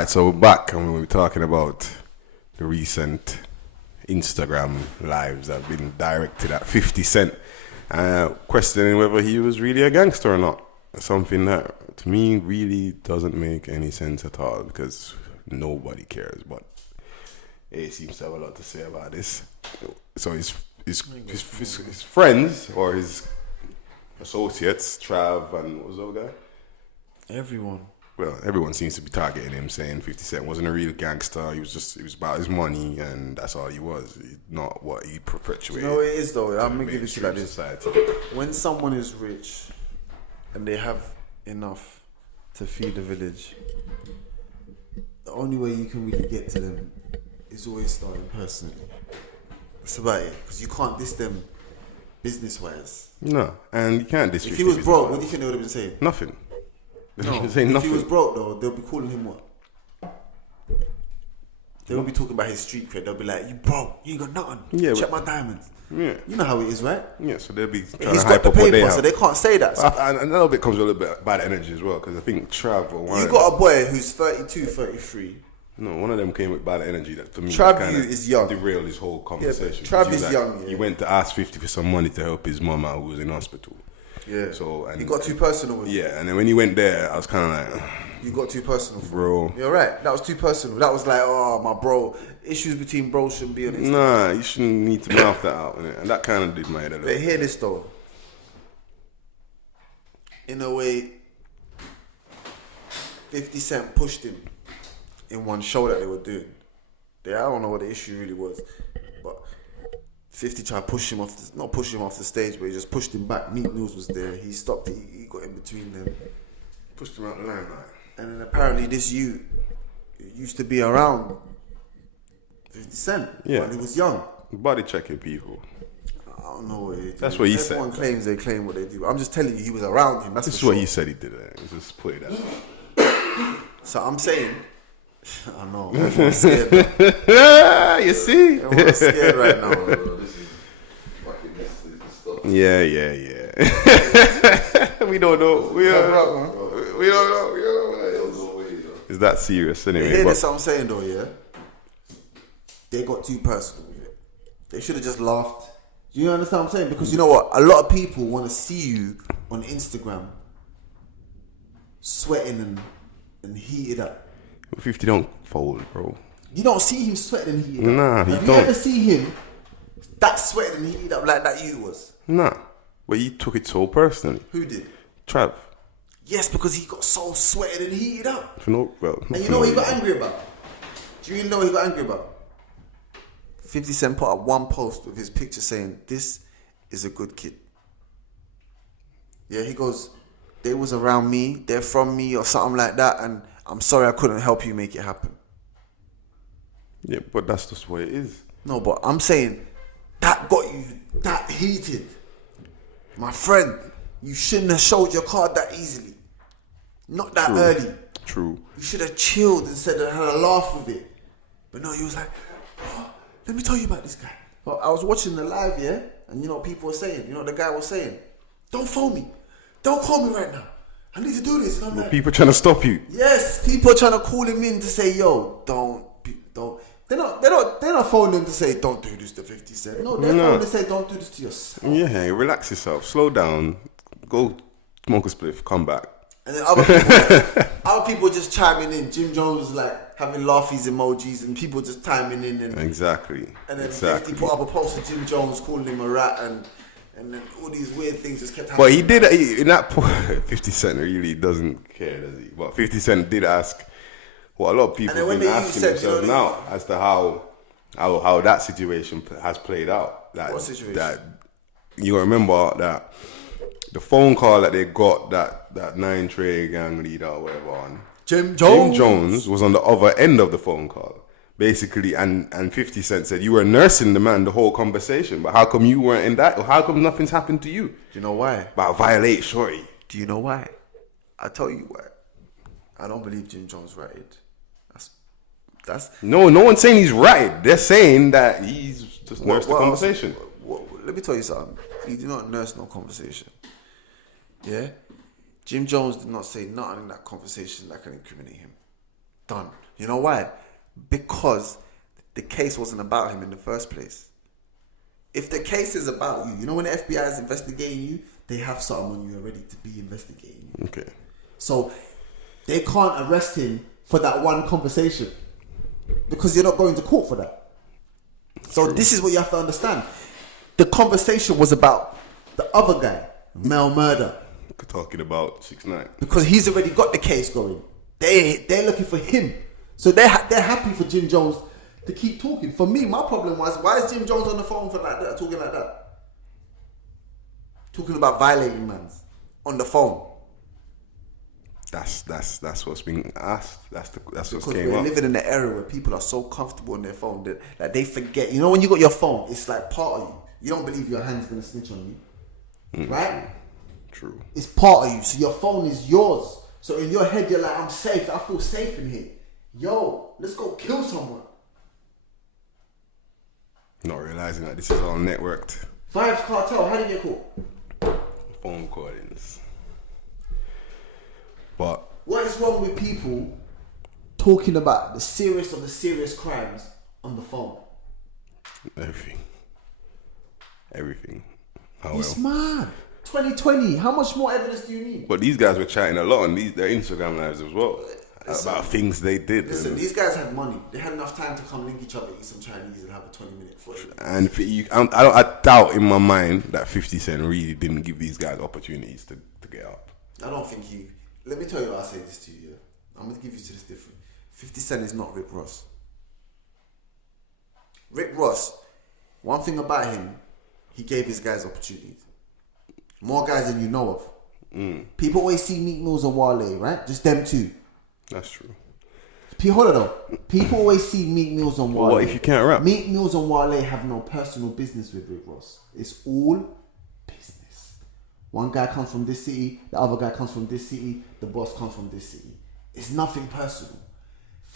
Right, so we're back and we were talking about the recent Instagram lives that have been directed at 50 Cent, questioning whether he was really a gangster or not. Something that to me really doesn't make any sense at all because nobody cares, but he seems to have a lot to say about this. So his friends or his associates, Trav and what was the other guy? Everyone. Well, everyone seems to be targeting him, saying 50 Cent wasn't a real gangster. It was about his money, and that's all he was. He's not what he perpetuated. You know what it is, though? I'm going to give it to you like this. When someone is rich and they have enough to feed the village, the only way you can really get to them is always starting personally. That's about it. Because you can't diss them business-wise. No, and you can't diss. If he was broke, what do you think they would have been saying? Nothing. No, if he was broke though, they'll be calling him what? They won't be talking about his street cred. They'll be like, "You broke, you ain't got nothing. Yeah, check my diamonds." Yeah, you know how it is, right? Yeah, so they'll be trying he's to got hype the up what they paper, have. so they can't say that. So And a little bit comes with a little bit bad energy as well, because I think Trav or one. You got a boy who's 32, 33. No, one of them came with bad energy that for me Trav is young. Derailed his whole conversation. Yeah, Trav is young. Yeah. He went to ask 50 for some money to help his mama who was in hospital. Yeah. So and he got too personal with it. And then when he went there, I was kind of like, you got too personal, bro. You're right. That was too personal. That was like, oh, my bro. Issues between bros shouldn't be on Instagram. Nah, you shouldn't need to mouth that out, innit? And that kind of did my head a little. But hear this though. In a way, 50 Cent pushed him in one show that they were doing. I don't know what the issue really was, but 50 tried to push him off, not push him off the stage, but he just pushed him back. Meat Mills was there. He stopped it. He got in between them. Pushed him out the limelight. And then apparently this youth used to be around 50 Cent when he was young. Body checking people. I don't know what he did. That's what he said. Everyone claims they claim what they do. I'm just telling you, he was around him. That's this is what he said he did. Just put it out. So I'm saying, I know. Everyone's scared. You see? Everyone's scared right now. Yeah. We don't know. We don't know. Is that serious anyway? Hear this what I'm saying though, yeah? They got too personal with it. They should have just laughed. Do you understand what I'm saying? Because you know what? A lot of people want to see you on Instagram sweating and heated up. 50 don't fold, bro. You don't see him sweating and heated up. Nah, he Have don't. you ever see him that sweating and heated up like that you was? Nah. But he took it so personally. Who did? Trav. Yes, because he got so sweated and heated up. And you know what he got angry about? Do you know what he got angry about? 50 Cent put up one post with his picture saying, "This is a good kid." Yeah, he goes, "They was around me, they're from me," or something like that, and I'm sorry I couldn't help you make it happen. Yeah, but that's just what it is. No, but I'm saying that got you that heated. My friend, you shouldn't have showed your card that easily. Not that early. True. You should have chilled instead of had a laugh with it. But no, he was like, "Oh, let me tell you about this guy." Well, I was watching the live, yeah? And you know what people were saying? You know what the guy was saying? "Don't phone me. Don't call me right now. I need to do this." And I'm like, people trying to stop you. Yes, people are trying to call him in to say, "Yo, don't." They're not phoning him to say, "Don't do this to 50 Cent." No, they're phoning to say, "Don't do this to yourself." Yeah, relax yourself, slow down, go smoke a spliff, come back. And then other people just chiming in. Jim Jones was like having laughies emojis, and people just chiming in. And exactly. And then 50 put up a post of Jim Jones calling him a rat, and then all these weird things just kept happening. But he did in that point. 50 Cent really doesn't care, does he? But 50 Cent did ask what a lot of people have been asking themselves now as to how that situation has played out. What situation? That you remember that the phone call that they got that 9 Tray gang leader or whatever on. Jim Jones was on the other end of the phone call. Basically, and 50 Cent said, "You were nursing the man the whole conversation, but how come you weren't in that? Or how come nothing's happened to you?" Do you know why? About violate, shorty. Do you know why? I'll tell you why. I don't believe Jim Jones ratted. That's no one's saying he's right. They're saying that he's just nursed the conversation. Let me tell you something. He did not nurse no conversation. Yeah? Jim Jones did not say nothing in that conversation that can incriminate him. done. You know why? Because the case wasn't about him in the first place. If the case is about you, you know when the FBI is investigating you, they have something on you already to be investigating you. Okay. So they can't arrest him for that one conversation because you're not going to court for that. So this is what you have to understand. The conversation was about the other guy, Mel Murder. Talking about 6ix9ine. Because he's already got the case going. They're looking for him. So they're happy for Jim Jones to keep talking. For me, my problem was, why is Jim Jones on the phone for like that, talking like that? Talking about violating mans on the phone. That's what's being asked. That's because what's came we're up. living in an era where people are so comfortable on their phone that like they forget. You know when you got your phone, it's like part of you. You don't believe your hand's gonna snitch on you, right? True. It's part of you. So your phone is yours. So in your head, you're like, I'm safe. I feel safe in here. Yo, let's go kill someone. Not realizing that this is all networked. Vibes Cartel, how did you get caught? Phone recordings. But What is wrong with people talking about the serious of the serious crimes on the phone? everything. Oh, It's well. mad. 2020, how much more evidence do you need? But these guys were chatting a lot on their Instagram lives as well. About things they did. Listen, these guys had money. They had enough time to come link each other, eat some Chinese, and have a 20-minute footage. And I doubt in my mind that 50 Cent really didn't give these guys opportunities to get up. I don't think he. Let me tell you why I say this to you. Yeah? I'm going to give you to this different. 50 Cent is not Rick Ross. Rick Ross, one thing about him, he gave his guys opportunities. More guys than you know of. People always see Meek Mills and Wale, right? Just them two. That's true. Hold on though. People always see Meek Mills and Wale. What if you can't rap? Meek Mills and Wale have no personal business with Rick Ross. It's all business. One guy comes from this city, the other guy comes from this city, the boss comes from this city. It's nothing personal.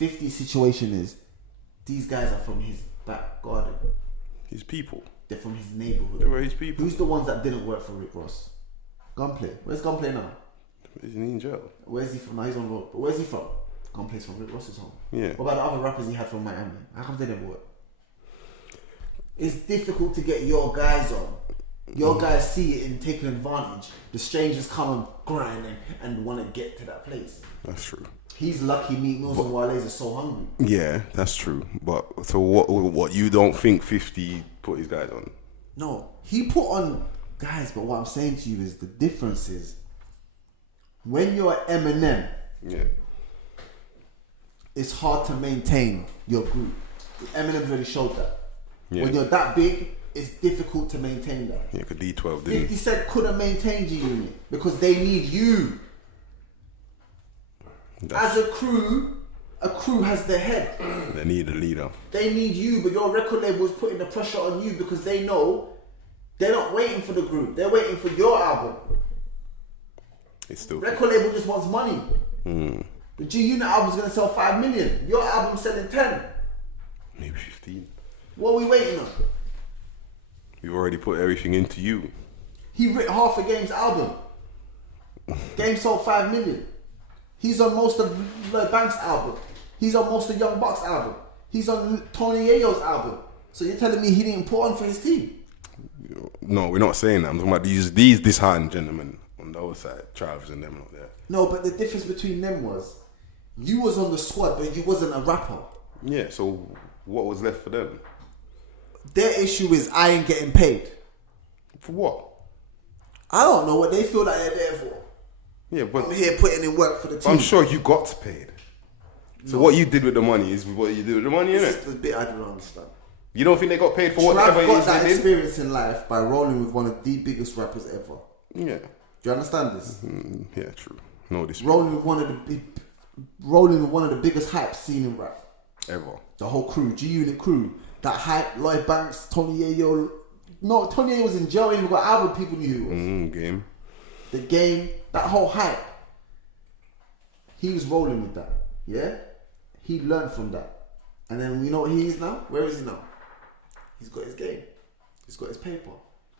50's situation is, these guys are from his back garden. His people. They're from his neighborhood. They were his people. Who's the ones that didn't work for Rick Ross? Gunplay. Where's Gunplay now? Isn't he in jail? Where's he from? Now he's on road. But where's he from? Gunplay's from Rick Ross's home. Yeah. What about the other rappers he had from Miami? How come they didn't work? It's difficult to get your guys on. Your guys see it and take an advantage. The strangers come and grind and want to get to that place. That's true. He's lucky Meek Mills and Wale's are so hungry. Yeah, that's true. But so what you don't think 50 put his guys on? No, he put on guys, but what I'm saying to you is the difference is when you're Eminem, Yeah. it's hard to maintain your group. Eminem's already showed that. Yeah. When you're that big, it's difficult to maintain that. Yeah, because D12 50 didn't. Cent couldn't maintain G-Unit because they need you. As a crew has their head. They need a leader. They need you, but your record label is putting the pressure on you because they know they're not waiting for the group. They're waiting for your album. It's still Record label just wants money. The G-Unit album's going to sell 5 million. Your album's selling 10. maybe 15. What are we waiting on? We've already put everything into you. He writ half a Game's album. Game sold 5 million. He's on most of Lloyd Banks' album. He's on most of Young Buck's album. He's on Tony Yayo's album. So you're telling me he didn't put on for his team? No, we're not saying that. I'm talking about these disheartened gentlemen on the other side, Travis and them out there. No, but the difference between them was you was on the squad, but you wasn't a rapper. Yeah, so what was left for them? Their issue is I ain't getting paid. For what? I don't know what they feel like they're there for. Yeah, but I'm here putting in work for the team. I'm sure you got paid. So what you did with the money is what you did with the money, This innit? is the bit I don't understand. You don't think they got paid for whatever Trav it got is that they did? experience in life by rolling with one of the biggest rappers ever. Yeah. Do you understand this? Yeah, true. No, this Rolling with one of the biggest hype scene in rap. ever. The whole crew, G-Unit crew. That hype, Lloyd Banks, Tony Yayo. No, Tony Yayo was in jail, even got album, people knew who he was. Game. The Game, that whole hype. He was rolling with that. Yeah? He learned from that. And then you know what he is now? Where is he now? He's got his game. He's got his paper.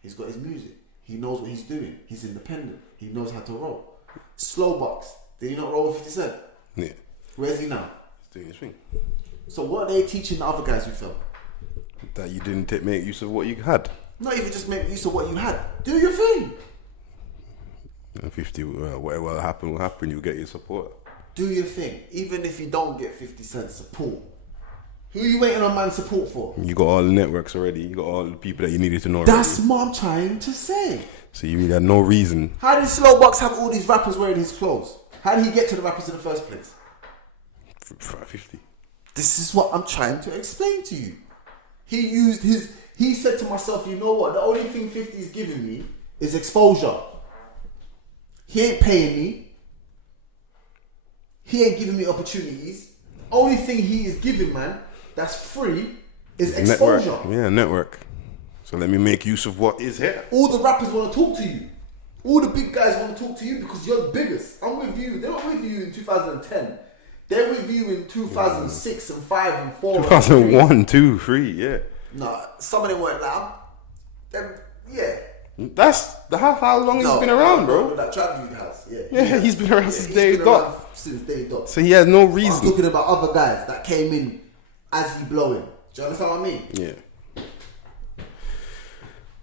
He's got his music. He knows what he's doing. He's independent. He knows how to roll. Slowbox. Did he not roll with 50 Cent? Yeah. Where's he now? doing his thing. So what are they teaching the other guys who fell? That you didn't make use of what you had. Not even just make use of what you had. Do your thing. 50, whatever will happen, you'll get your support. Do your thing. Even if you don't get 50 cents support. Who are you waiting on man's support for? You got all the networks already. You got all the people that you needed to know That's already. what I'm trying to say. So you really had no reason. How did Slowbox have all these rappers wearing his clothes? How did he get to the rappers in the first place? 50. This is what I'm trying to explain to you. He said to myself, you know what? The only thing 50 is giving me is exposure. He ain't paying me. He ain't giving me opportunities. Only thing he is giving, man, that's free is exposure. Network. Yeah, network. So let me make use of what is here. All the rappers want to talk to you. All the big guys want to talk to you because you're the biggest. I'm with you. They're not with you in 2010. They're with you in 2006 and 5 and 4. 2001, 2, 3, yeah. No, some of them weren't loud. Yeah. That's how long he's been around, bro. That Trav has, yeah. Yeah, he's been around since day dot. Since day dot. So he has no reason. I'm talking about other guys that came in as he blowing. Do you understand what I mean? Yeah.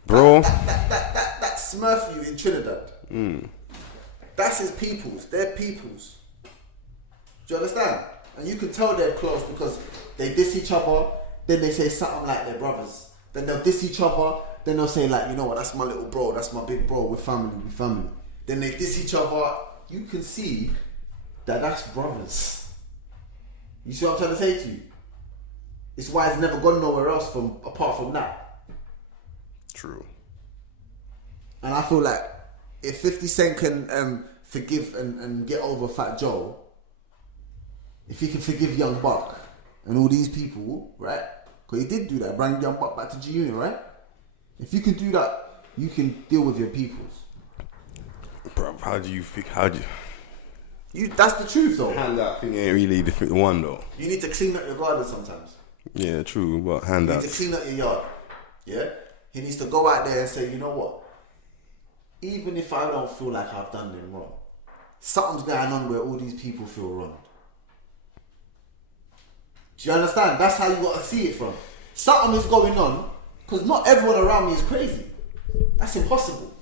Bro. That Smurf you in Trinidad. That's his peoples. They're peoples. Do you understand? And you can tell they're close because they diss each other, then they say something like they're brothers. Then they'll diss each other, then they'll say like, you know what, that's my little bro, that's my big bro, we're family. Then they diss each other. You can see that that's brothers. You see what I'm trying to say to you? It's why it's never gone nowhere else apart from that. True. And I feel like if 50 Cent can forgive and get over Fat Joe, if he can forgive Young Buck and all these people, right? Because he did do that, bring Young Buck back to G Unit, right? If you can do that, you can deal with your peoples. Bro, how do you That's the truth, though. handout thing ain't really the one though. You need to clean up your garden sometimes. Yeah, true, but You need to handouts. clean up your yard. Yeah? He needs to go out there and say, you know what? Even if I don't feel like I've done them wrong, something's going on where all these people feel wronged. Do you understand? That's how you got to see it from. Something is going on because not everyone around me is crazy. That's impossible.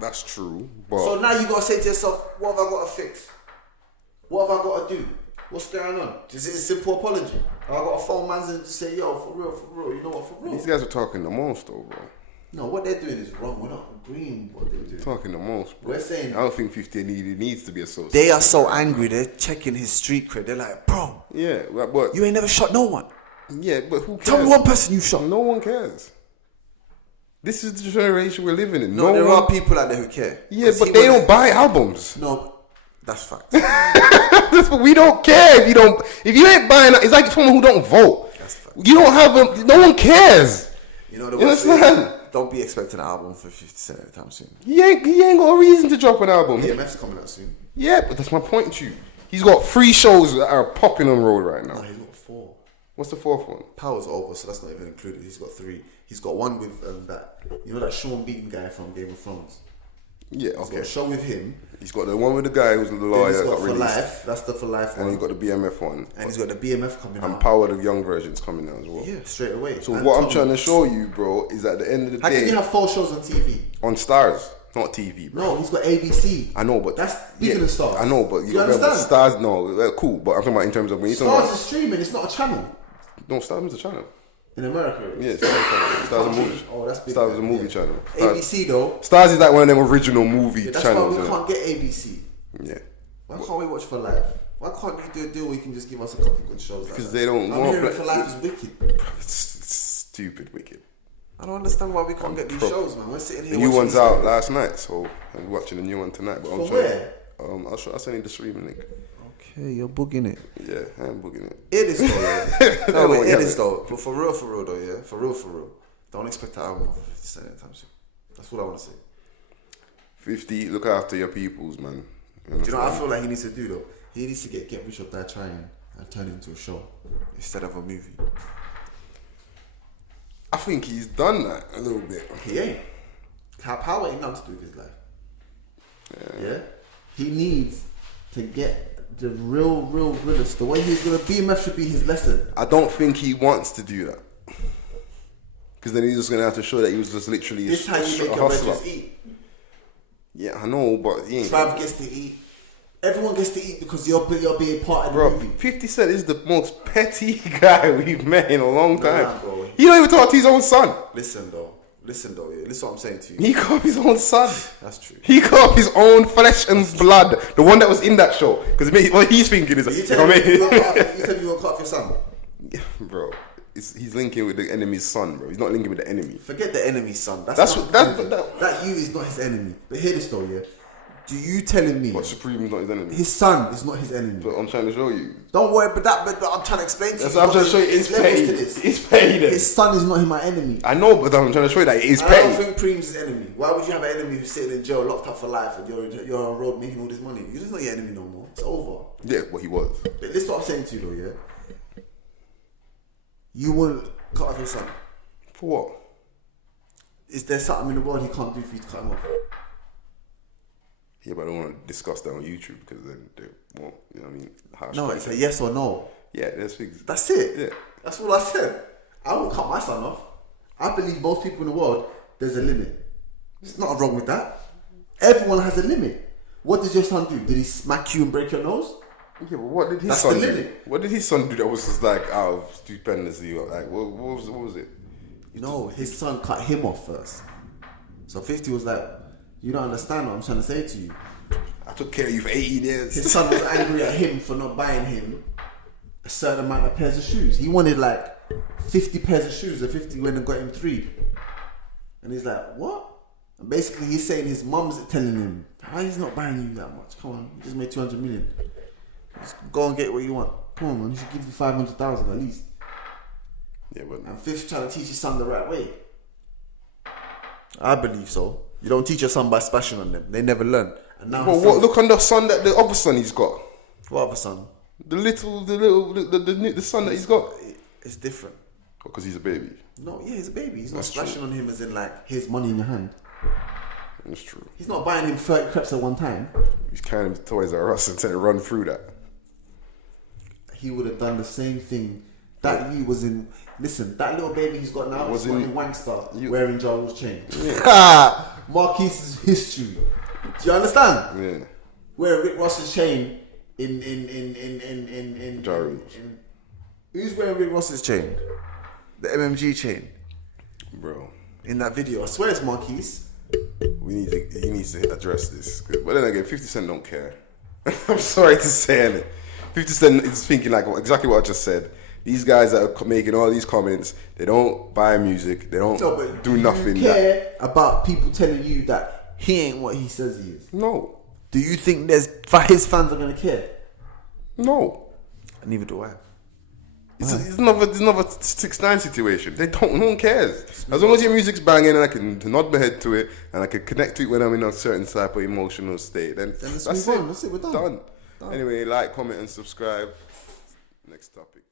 That's true, but So now you got to say to yourself, what have I got to fix? What have I got to do? What's going on? Is it a simple apology? Have I got to phone man and just say, yo, for real, you know what, for real? these guys are talking the most though, bro. No, what they're doing is wrong. We're not agreeing with what they're doing. Talking the most, bro. We're saying I don't think 50 needs to be associated. they are so angry. They're checking his street cred. They're like, bro, Yeah, but you ain't never shot no one. yeah, but who cares? Tell me one person you shot. No one cares. This is the generation we're living in. No, there one, are people out there who care. Yeah, but they don't buy albums. No, that's fact. That's what we don't care if you don't. If you ain't buying, it's like someone who don't vote. That's fact. You don't have a. No one cares. You know the You worst understand? thing? Don't be expecting an album for 50 Cent anytime soon. He ain't got a reason to drop an album. BMF's coming out soon. Yeah, but that's my point to you. He's got 3 shows that are popping on road right now. No, he's got 4. What's the 4th one? Power's over, so that's not even included. He's got 3. He's got one with that, you know, that Sean Beaton guy from Game of Thrones. Yeah, He's got okay. a show with him. He's got the one with the guy who's the Then lawyer he's that got got For released. Life. That's the For Life And one. he's got the BMF one. And he's got the BMF coming And out. Power the Young version's coming out as well. Yeah, straight away. So And what I'm Tommy. trying to show you, bro, is at the end of the How can day, you have 4 shows on TV? on Stars, not TV, bro. No, he's got ABC. I know, but That's bigger than Stars. I know, but Do you you got to remember, understand? Stars. No, they're cool, but I'm talking about in terms of when you talking Stars about. is streaming. It's not a channel No, Stars is a channel. in America. Yeah, Stars is a channel. Stars is a movie. Oh, that's big. Stars is a then, movie yeah. channel. Stars, ABC though. Stars is like one of them original movie Yeah, that's channels. why we innit? can't get ABC. Yeah, Why can't we watch For Life? Why can't you do a deal where you can just give us a couple of good shows? because like they don't I'm want. hearing Black, For Life is wicked. it's stupid, wicked. I don't understand why we can't get these shows, man. We're sitting here. The new watching one's these out things. last night, so I'm watching the new one tonight. But I'm From trying. where? I'll send you the streaming link. Okay, you're bugging it. Yeah, I am booking it. It is though, yeah. No, No, it yeah. is though. But for real though, yeah. For real. Don't expect an album of 50 Cent anytime soon. That's what I want to say. 50, look after your peoples, man. Do you know what I feel like he needs to do though? He needs to get Rich or Die Trying and turn it into a show instead of a movie. I think he's done that a little bit. He ain't. Power ain't nothing to do with his life. Yeah? He needs to get the real realist. The way he's gonna BMF should be his lesson. I don't think he wants to do that. Because then he's just gonna have to show that he was just literally This is how you make a your hustler. veterans eat. Yeah, I know, but he ain't. Trav gets to eat. Everyone gets to eat because you're being part of the Bro, movie. 50 Cent is the most petty guy we've met in a long time. Nah, bro. He don't even talk to his own son. Listen though, listen, what I'm saying to you. He cut off his own son. That's true. He cut off his own flesh and blood. The one that was in that show. Because what he's thinking is... You tell me you gonna cut off your son? Bro, he's linking with the enemy's son, bro. He's not linking with the enemy. Forget the enemy's son. That You is not his enemy. But hear this though, yeah. Do you telling me What, Supreme is not his enemy? his son is not his enemy? But I'm trying to show you. Don't worry, but I'm trying to explain to you. That's what I'm trying to show you. It's levels to paid. this. It's paid. His son is not my enemy. I know, but I'm trying to show you that it is I don't paid. think Preem's his enemy. Why would you have an enemy who's sitting in jail, locked up for life, and you're on the road making all this money? You're just not your enemy no more. It's over. Yeah, what he was. But this is what I'm saying to you though, yeah. You won't cut off your son. For what? Is there something in the world he can't do for you to cut him off? Yeah, but I don't want to discuss that on YouTube because then they won't, you know what I mean? Harsh No, content. it's a yes or no. Yeah, there's things. That's it. Yeah. That's all I said. I won't cut my son off. I believe most people in the world, there's a limit. There's nothing wrong with that. Everyone has a limit. What does your son do? Did he smack you and break your nose? Yeah, but what did his That's son the do? limit. What did his son do that was just like out of stupendously? Like, what was it? No, his son cut him off first. So 50 was like, you don't understand what I'm trying to say to you. I took care of you for 18 years. His son was angry at him for not buying him a certain amount of pairs of shoes. He wanted like 50 pairs of shoes, and 50 went and got him 3. And he's like, what? And basically he's saying his mum's telling him, how he's not buying you that much? Come on, you just made 200 million. Just go and get what you want. Come on, man, you should give you 500,000 at least. Yeah, but And Fifth's trying to teach his son the right way. I believe so. You don't teach your son by splashing on them. They never learn. And now well, what? Look on the son that the other son he's got. What other son? The son that he's got. It's different. Because he's a baby. No, yeah, he's a baby. He's not That's splashing true. on him as in like, here's money in your hand. That's true. He's not buying him 30 crepes at one time. He's carrying him to Toys R Us and to run through that. He would have done the same thing. That you was in. Listen, that little baby he's got now was in Wankster wearing Ja Rule's chain. Yeah. Marquise's history. Do you understand? Yeah. Wearing Rick Ross's chain in Ja Rule's. Who's wearing Rick Ross's chain? The MMG chain. Bro. In that video. I swear it's Marquise. He needs to address this. But then again, 50 Cent don't care. I'm sorry to say it. 50 Cent is thinking like exactly what I just said. These guys that are making all these comments, they don't buy music, they don't do nothing. Do you care about people telling you that he ain't what he says he is? No. Do you think his fans are gonna care? No. Neither do I. It's another 6ix9ine situation. No one cares. As long as your music's banging and I can nod my head to it and I can connect to it when I'm in a certain type of emotional state, then let's that's move it. on. That's it. We're done. Anyway, like, comment, and subscribe. Next topic.